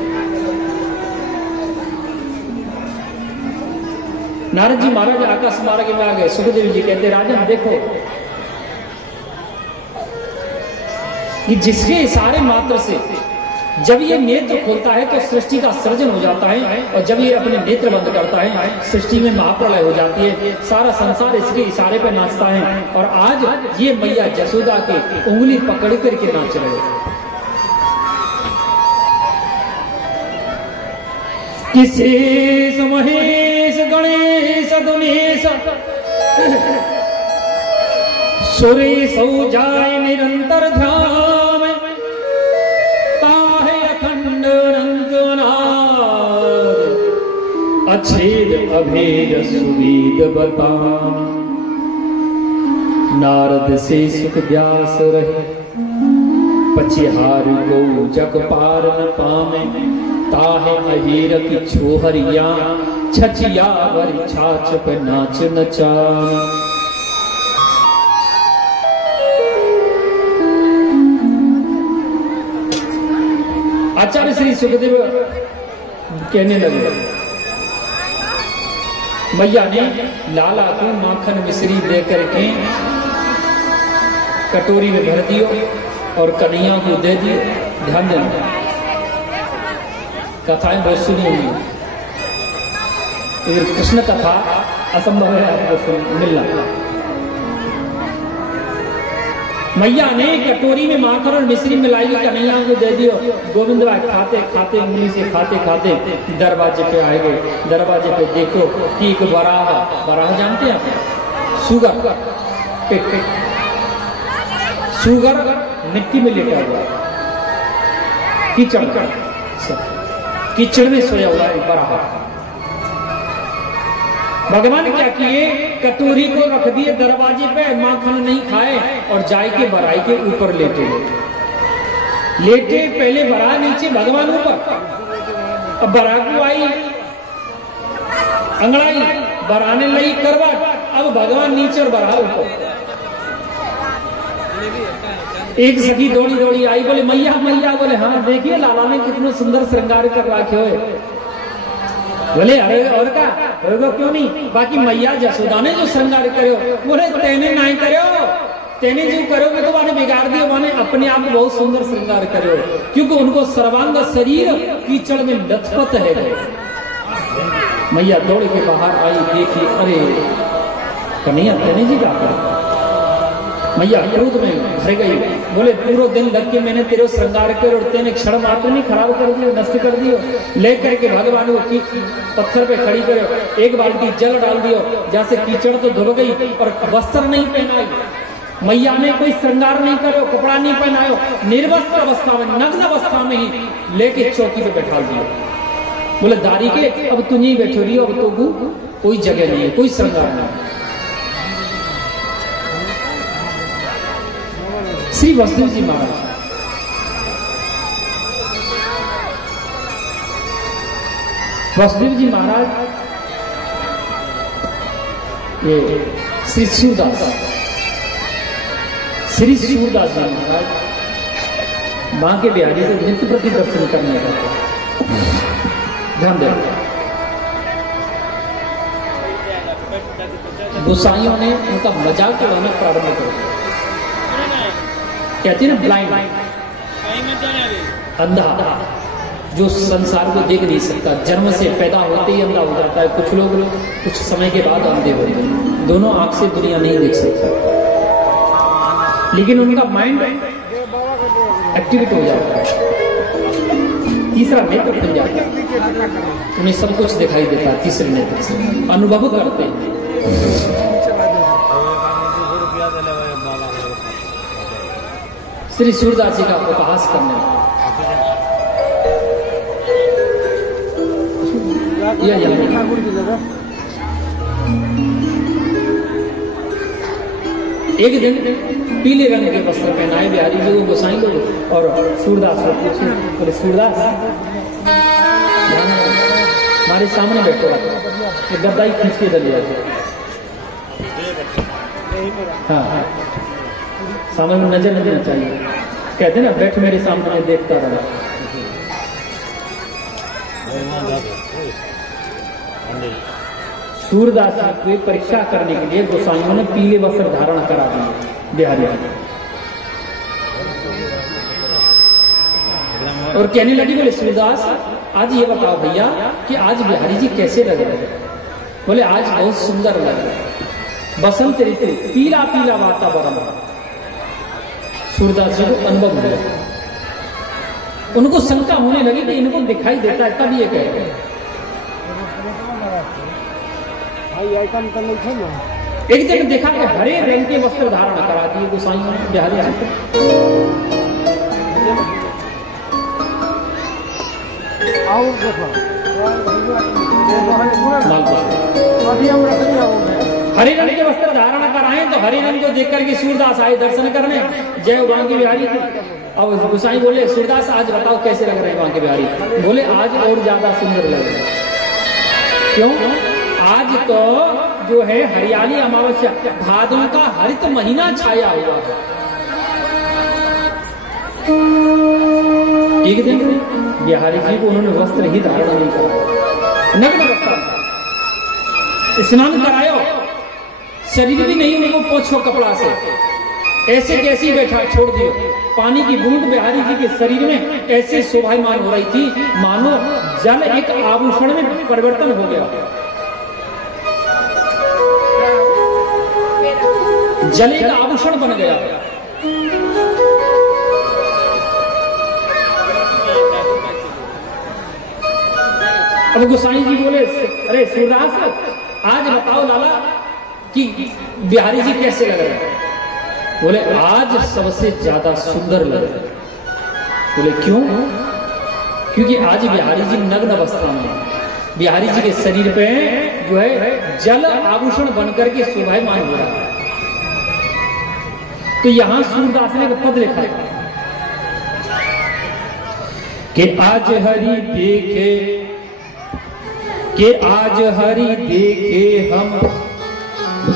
नारद जी महाराज आकाश मार्ग में आ गए। सुखदेव जी कहते राजन देखो कि जिसके इशारे मात्र से जब ये नेत्र खोलता है तो सृष्टि का सृजन हो जाता है, और जब ये अपने नेत्र बंद करता है सृष्टि में महाप्रलय हो जाती है। सारा संसार इसके इशारे पे नाचता है, और आज ये मैया जसोदा के उंगली पकड़ करके नाच रहे। किसे महेश गणेश दुनेश सुरेश जाय निरंतर ध्यान अच्छेद अभेद सुवेद बता। नारद से सुख व्यास रहे पचिहार गो जग पार न पामे। ताहे अहीर की छोहरिया छचिया वरी छाछ पे नाच नचा। आचार्य श्री सुखदेव कहने लगे मैया ने लाला को माखन मिश्री दे करके कटोरी में भर दियो और कन्हैया को दे दियो। ध्यान देना, कथाएं बहुत सुनी होंगी, लेकिन कृष्ण कथा असंभव है आपको मिलना। मैया ने कटोरी में माखन और मिश्री मिलाई कन्हैया को दे दियो। गोविंद भाई खाते खाते उंगली से खाते खाते दरवाजे पे आए गए। दरवाजे पे देखो कि एक बराह जानते हैं आप, सुगर सुगर मिट्टी में लेटा हुआ, कीचड़ में सोया हुआ एक बराह। भगवान क्या किए, कटोरी को रख दिए दरवाजे पे, माखन नहीं खाए और जाए के बराई के ऊपर लेटे। पहले बरा नीचे भगवान ऊपर। अब बरागु आई अंगड़ाई बराने लगी करवट, अब भगवान नीचे और बरा ऊपर। एक सखी दौड़ी दौड़ी आई, बोले मैया मैया। बोले हाँ देखिए लाला ने कितना सुंदर श्रृंगार कर रखे हो। बोले अरे और का होगा क्यों नहीं, बाकी मैया जसोदा ने जो श्रृंगार करो। बोले तेने नहीं करो, तेने जो करोगे तो माने बिगाड़ दियो, माने अपने आप को बहुत सुंदर श्रृंगार करो, क्योंकि उनको सर्वांग शरीर कीचड़ में लथपथ है। मैया दौड़ के बाहर आई, देखी अरे कन्हैया तेने जी का। मैया क्रोध में भर गई, बोले पूरा दिन लग के मैंने तेरे श्रृंगार कर और तेने क्षण मात्र नहीं खराब कर दियो, नष्ट कर दियो। लेकर के भगवान को पत्थर पे खड़ी करो, एक बाल्टी जल डाल दियो, जैसे कीचड़ तो धुल गई और वस्त्र नहीं पहनाई। मैया ने कोई श्रृंगार नहीं करो, कपड़ा नहीं पहनायो, निर्वस्त्र अवस्था में नग्न अवस्था में ही लेके चौकी पे बैठा दियो। बोले दारी के अब तू नहीं बैठो रही, अब तो कोई जगह नहीं है, कोई श्रृंगार नहीं। श्री वसुदेव जी महाराज ये श्री सूरदास जी महाराज मां के बिहारी को नित्य प्रति दर्शन करने का ध्यान दे। गोसाइयों ने उनका मजाक उड़ाना प्रारंभ कर दिया। कहते हैं ना ब्लाइंड, अंधा, जो संसार को देख नहीं सकता, जन्म से पैदा होते ही अंधा हो जाता है। कुछ लोग कुछ समय के बाद अंधे होते हैं, दोनों आंख से दुनिया नहीं देख सकता, लेकिन उनका माइंड एक्टिवेट हो जाता है, तीसरा नेत्र खुल जाता है, उन्हें सब कुछ दिखाई देता है तीसरे नेत्र से, अनुभव करते हैं। श्री सूरदास जी का उपहास करने एक दिन पीले रंग के वस्त्र पहनाए बिहारी जी को गोसाई लोग, और सूरदास को पूछे, बोले सूरदास हमारे सामने बैठो, गद्दाई खींच के दे दिया। हाँ सामने में नजर नहीं देना चाहिए, कहते ना बैठ मेरे सामने में देखता रहा। सूरदास जी को परीक्षा करने के लिए गोसाइयों ने पीले वस्त्र धारण करा दिए बिहारी जी, और कहने लगी, बोले सूरदास आज ये बताओ भैया कि आज बिहारी जी कैसे लग रहे हैं। बोले आज बहुत सुंदर लग रहे हैं, बसंत ऋतु, पीला पीला वातावरण। सूरदास जी को अनुभव हुआ, उनको शंका होने लगी कि इनको दिखाई देता है, तब ये कह रहे हैं। एक दिन देखा कि हरे रंग के वस्त्र धारण करा दिए गोसाइयों ने बिहारी जी हरे रंग के वस्त्र धारण कराए, तो हरे रंग को देख करके सूरदास आए दर्शन करने, जय बांके बिहारी थी। अब गोसाई बोले सूरदास आज बताओ कैसे लग रहे हैं बांके बिहारी। बोले आज और ज्यादा सुंदर लग रहे हैं। क्यों? आज तो जो है हरियाली अमावस्या, भादों का हरित महीना छाया हुआ है। एक दिन बिहारी जी को उन्होंने वस्त्र ही धारण नहीं करा, नग्न वस्त्र, स्नान करायो, शरीर भी नहीं उनको पोछो कपड़ा से, ऐसे कैसे बैठा छोड़ दियो। पानी की बूंद बिहारी जी के शरीर में ऐसे शोभायमान हो रही थी मानो जल एक आभूषण में परिवर्तन हो गया, जल एक आभूषण बन गया। अब गोसाई जी बोले अरे सूरदास आज बताओ लाला कि बिहारी जी कैसे लग रहे हैं। बोले आज सबसे ज्यादा सुंदर लग रहे हैं। बोले क्यों? क्योंकि आज बिहारी जी नग्न अवस्था में, बिहारी जी के शरीर पे जो है जल आभूषण बनकर के शोभायमान हो रहा है। तो यहां सूरदास ने पद लिखा है कि आज हरि देखे, कि आज हरि देखे हम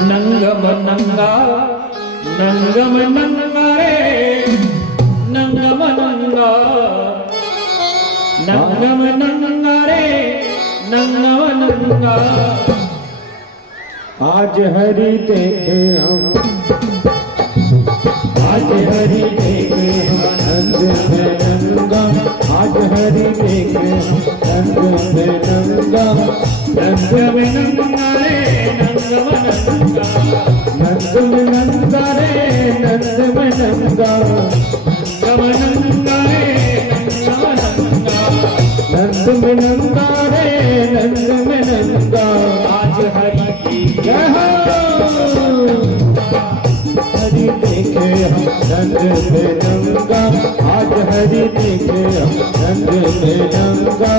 नंगम नंगा, नंगम नंगा रे नंगम नंगा रे नंगम नंगा। आज हरि देखे हम, आज हरि देखे हम नंद में नंगा। आज हरि देखे हम नंद में नंगा। नंद में नंगा रे नंगम नंगा। नंद में नंगा रे नंद में नंगा। नंगम नंगा रे नंगम नंगा। नंद में नंगा रे नंद में नंगा। आज हरि की जय हो। हरि देखे हम नंद में नंगा। आज हरि देखे हम नंद में नंगा।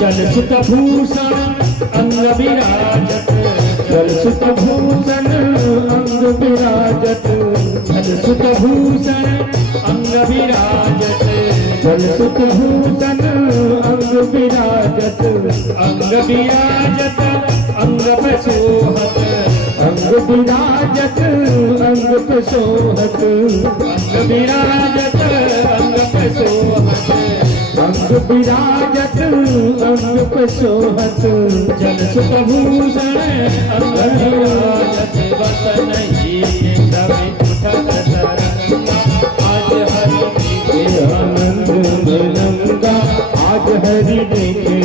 जल सुत भूषण अंग विराजत। जल सुत भूषण अंग विराजत। जल सुत भूषण अंग विराजत। जल सुत भूषण अंग विराजत। अंग विराजत अंग पे सोहत। अंग विराजत अंग पे सोहत। अंग विराजत अंग पे सोहत। अंग विराजत अंग पे सोहत। जल सुत भूषण अंग विराजत। वसन ही सभी उठत तरंगा। आज हरि देखे आनंद में नंगा। आज हरि देखे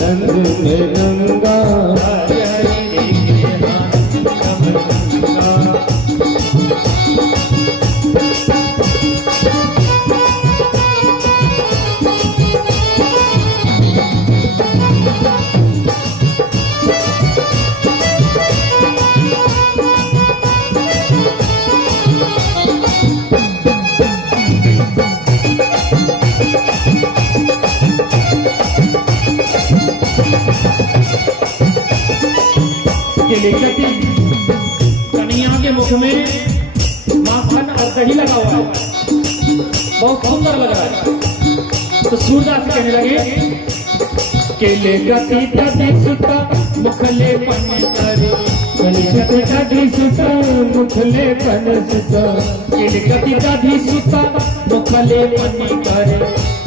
आनंद में नंगा। आज हरि देखे नंगम नंगा। लिखती कन्हैया के मुख में माखन और दही लगा हुआ है, बहुत सुंदर लग रहा है। तो सूरदास कहने लगे केले गति तदी सुता मुखले पन्नी करे। कलिशत कदी सुता मुखले पन सुता। केले गति तदी सुता मुखले पन्नी करे।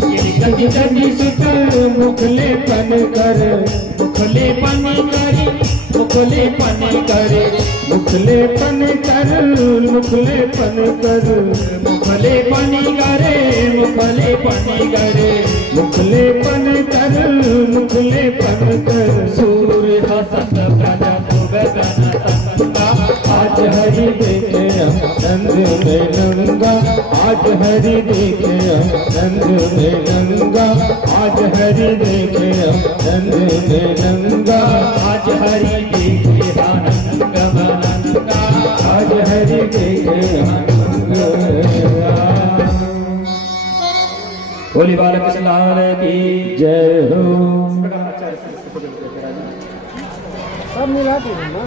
केले गति तदी सुता मुखले पन कर। मुखले पन्नी करे। मुखले पन्नी करे। मुखले पन कर। मुखले पन कर। मुखले पन्नी करे। मुखले पन्नी करे। मुखले पन कर। मुखले पन कर। सूर्य हसत प्रजा भुवन संगा। आज हरि देखे आनंद में नंगा। आज हरि देखे आनंद में नंगा। आज हरि देखे आनंद में नंगा। आज हरि देखे नंगम नंगा। आज हरि देखे आनंद। बोली बालकृष्ण लाल की जय हो। सब मिला के ना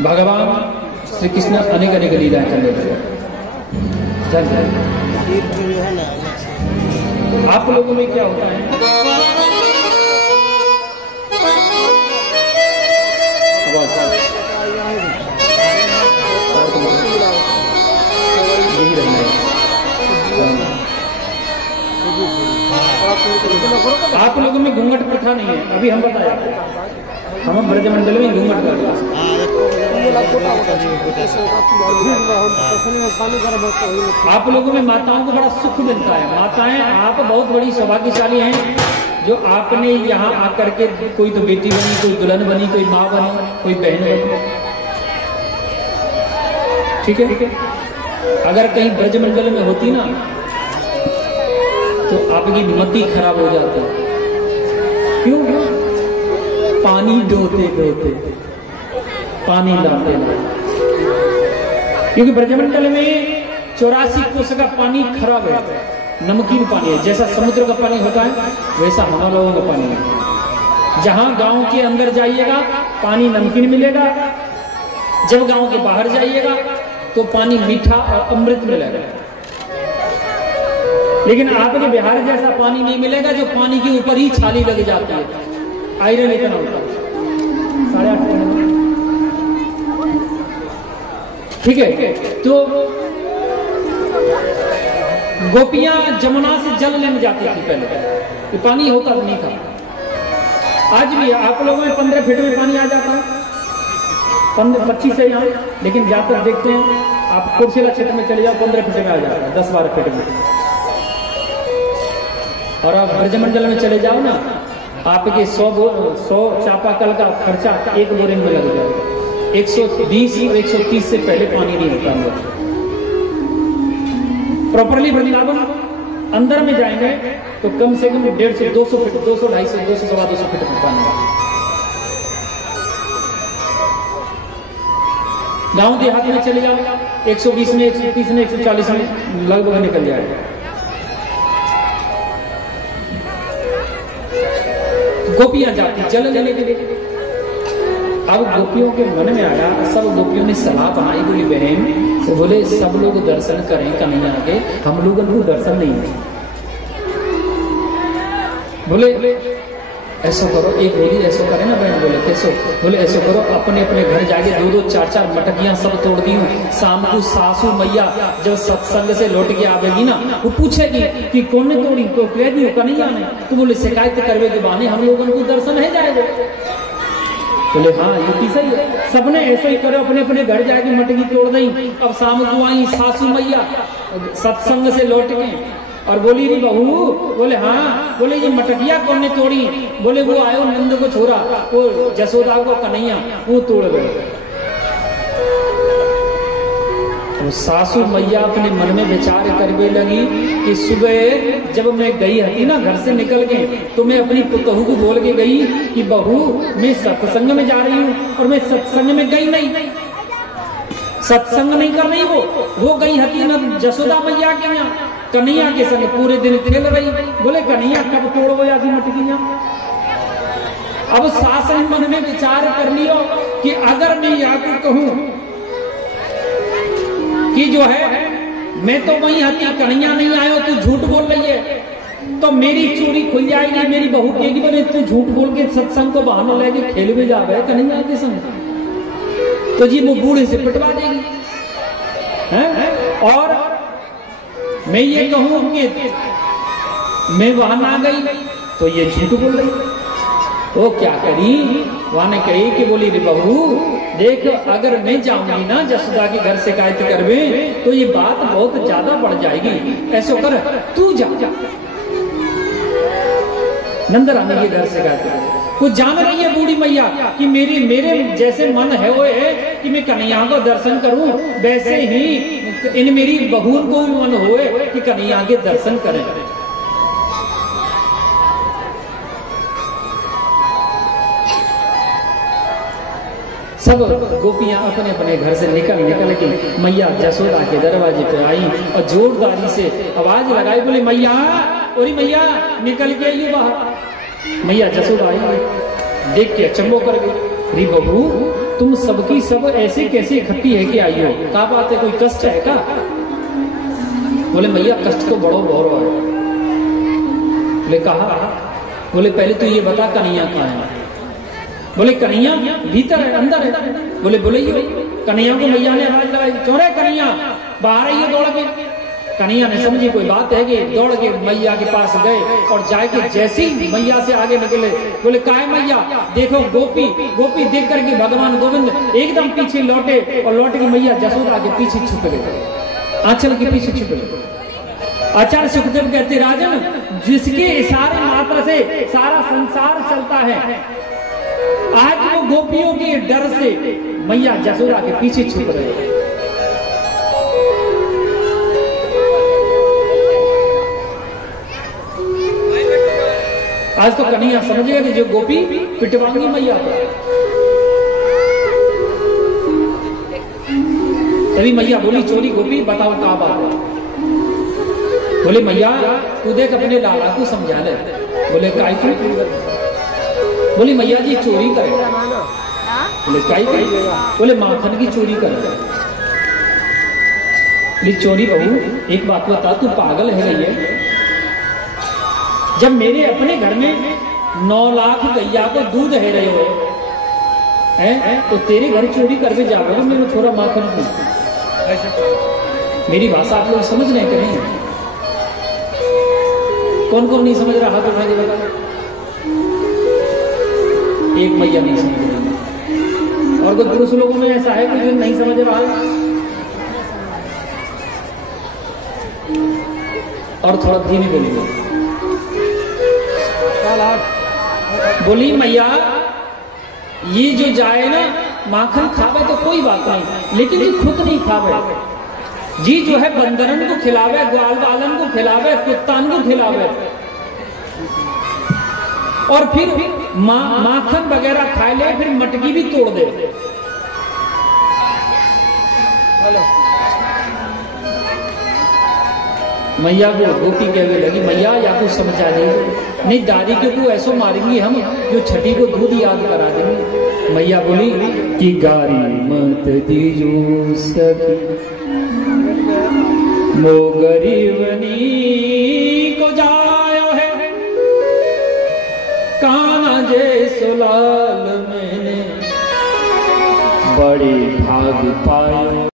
भगवान श्री कृष्ण अनेक अनेक लीलाएं करने लगे। आप लोगों में क्या होता है, आप लोगों में घूंघट प्रथा नहीं है। अभी हम बताया, हम ब्रजमंडल में घूंघट करते हैं। आप लोगों में माताओं को बड़ा सुख मिलता है। माताएं, आप बहुत बड़ी सौभाग्यशाली हैं जो आपने यहाँ आकर के, कोई तो बेटी बनी, कोई दुल्हन बनी, कोई माँ बनी, कोई बहन बनी। ठीक है, अगर कहीं ब्रजमंडल में होती ना तो आपकी मति खराब हो जाती। क्यों? पानी ढोते ढोते पानी लाते हैं, क्योंकि ब्रजमंडल में 84 कोस का पानी खराब है, नमकीन पानी है। जैसा समुद्र का पानी होता है वैसा हम लोगों का पानी है। जहां गांव के अंदर जाइएगा पानी नमकीन मिलेगा, जब गांव के बाहर जाइएगा तो पानी मीठा और अमृत मिलेगा। लेकिन आपके बिहार जैसा पानी नहीं मिलेगा जो पानी के ऊपर ही छाली लग जाती है, आयरन इतना होता है। 8:30 ठीक है। तो गोपियां जमुना से जल लेने जाती थी पहले, ये पानी होता नहीं था। आज भी आप लोगों में 15 फीट में पानी आ जाता है, 15-25 से यहाँ, लेकिन जाकर देखते हैं आप कुर्सेला क्षेत्र में चले जाओ 15 फीट में आ जाता है, 10-12 फीट में। और आप ब्रजमंडल में चले जाओ ना, आपके 100 चापाकल का खर्चा एक बोरिंग में लग जाएगा। 120 और 130 से पहले पानी नहीं होता है। प्रॉपरली वृंदावन अंदर में जाएंगे तो कम से कम 150 से 200 फीट, 200, 250, 200, 250 फीट में पानी है। गांव देहात में चले जाओ 120 में, 130 में, 140 में लगभग निकल जाएगा। गोपियां जाती जल लेने के लिए। अब गोपियों के मन में आया, सब गोपियों ने सलाह बनाई, बोली बहन, तो बोले सब लोग दर्शन करें कन्हैया के, हम लोगों को दर्शन नहीं है। बोले ऐसा करो, एक बोली ऐसा करे ना बहन, बोले कैसे? बोले ऐसा करो, अपने अपने घर जाके 2-2, 4-4 मटकियां सब तोड़ दी हूँ। शाम को सासू मैया जब सत्संग से लौट के आवेगी ना, वो पूछेगी कि कौन ने तोड़ी, तो कह दी कन्हैया ने। तो बोले शिकायत करवे के बहाने हम लोगों को दर्शन है जाएगा। बोले हाँ ये सही है, सबने ऐसे ही करो, अपने अपने घर जाके मटकी तोड़ दी। अब शाम को आई सासू मैया सत्संग से लौट के और बोली री बहू, बोले हाँ, बोले ये मटकिया कौन ने तोड़ी? बोले वो आयो नंद को छोरा, वो जसोदा को कन्हैया, वो तोड़ गए। तो सासू मैया अपने मन में विचार करने लगी कि सुबह जब मैं गई हती ना घर से निकल के, तो मैं अपनी पुतहू को बोल के गई कि बहू मैं सत्संग में जा रही हूँ, और मैं सत्संग में गई नहीं, सत्संग नहीं कर रही। वो गई हती ना जसोदा मैया के यहाँ कन्हैया के संग, पूरे दिन खेल रही। बोले कन्हैया कब तोड़ो जाती मटकियां? अब सास ने मन में विचार कर लियो कि अगर मैं यहाँ को कहूं कि जो है मैं तो वही हती, कन्हैया नहीं आयो, तू झूठ बोल रही है, तो मेरी चोरी खुल जाएगी। मेरी बहू कहेगी बोले तू झूठ बोल के सत्संग को बहाना लेके खेल में जा रहे कन्हैया के संग, तो जी वो बूढ़े से पिटवा देगी है? और मैं ये कहूं कि मैं वहां ना गई तो ये झूठ बोल रही। वो क्या करी, वहां ने कही कि बोली रे बहू देख, अगर मैं जाऊंगी ना जसोदा के घर शिकायत करवे तो ये बात बहुत ज्यादा बढ़ जाएगी। ऐसा कर तू जा, नंदरानी के घर शिकायत कर। वो जान रही है बूढ़ी मैया कि मेरे जैसे मन है वो है कि मैं कन्हैया को दर्शन करूं, वैसे ही इन मेरी बहू को भी मन होए कि कन्हैया के दर्शन करें। सब गोपियां अपने अपने घर से निकल के मैया जसोदा के दरवाजे पे आई और जोरदारी से आवाज लगाई, बोले मैया, ओरी मैया निकल के आई बाहर। मैया जसोदा आई, देख के अचंभो कर गई। री बहू तुम सबकी सब ऐसे कैसे इकट्ठी है कि आई हो, क्या बात है, कोई कष्ट है क्या? बोले मैया कष्ट तो बड़ो बहुत है। बोले कहा? बोले पहले तो ये बता कन्हैया कहाँ है? बोले कन्हैया भीतर है, अंदर है। बोले बोले कन्हैया को मैया ने आवाज लगाई, चोरे कन्हैया बाहर आइए दौड़ के। कन्हैया ने समझी कोई बात है कि दौड़ के मैया के पास गए और जाके जैसे ही मैया से आगे निकले, बोले काय मैया, देखो गोपी देख करके भगवान गोविंद एकदम पीछे लौटे और लौट के मैया जसोदा के पीछे छुप गए, आंचल के पीछे छुप गए। आचार्य सुखदेव कहते राजन, जिसके इशारे मात्र से सारा संसार चलता है, आज वो गोपियों के डर से मैया जसोदा के पीछे छुप रहे। आज तो कन्हैया समझेगा कि जो गोपी पिटवाएंगी मैया को। तभी मैया बोली चोरी गोपी बताओ क्या बात है। बोले मैया तू देख अपने लाला को समझा ले। बोले काई को? बोली मैया जी चोरी करे। बोले काई को? बोले माखन की चोरी करे। बोली चोरी बहू एक बात बता, तू पागल है रही है? जब मेरे अपने घर में 9 लाख गैया को दूध है रहे हो है तो तेरे घर चोरी करके जाओगे मेरे छोरा माखन को। मेरी भाषा आप लोग समझ रहे हैं? कौन कौन नहीं समझ रहा? हाथ उठा के बता। एक मैया नहीं समझ रही, और कुछ पुरुष लोगों में ऐसा है कि जो नहीं समझ रहा है। और थोड़ा धीमे बोलिए। बोली मैया ये जो जाए ना माखन खावे तो कोई बात नहीं, लेकिन ये खुद नहीं खावे जी, जो है बंदरन को खिलावे, ग्वाल बालन को खिलावे, कुत्तान को खिलावे, और फिर माखन वगैरह खाए ले, फिर मटकी भी तोड़ दे। मैया को गोपी कहने लगी मैया या कुछ समझा नहीं दादी के को ऐसो मारेंगी हम जो छठी को दूध याद करा देंगे। मैया बोली कि गारी मत दीजो सखी मो गरीबनी को जायो है काना जे सुलाल मैंने बड़ी भाग पायो।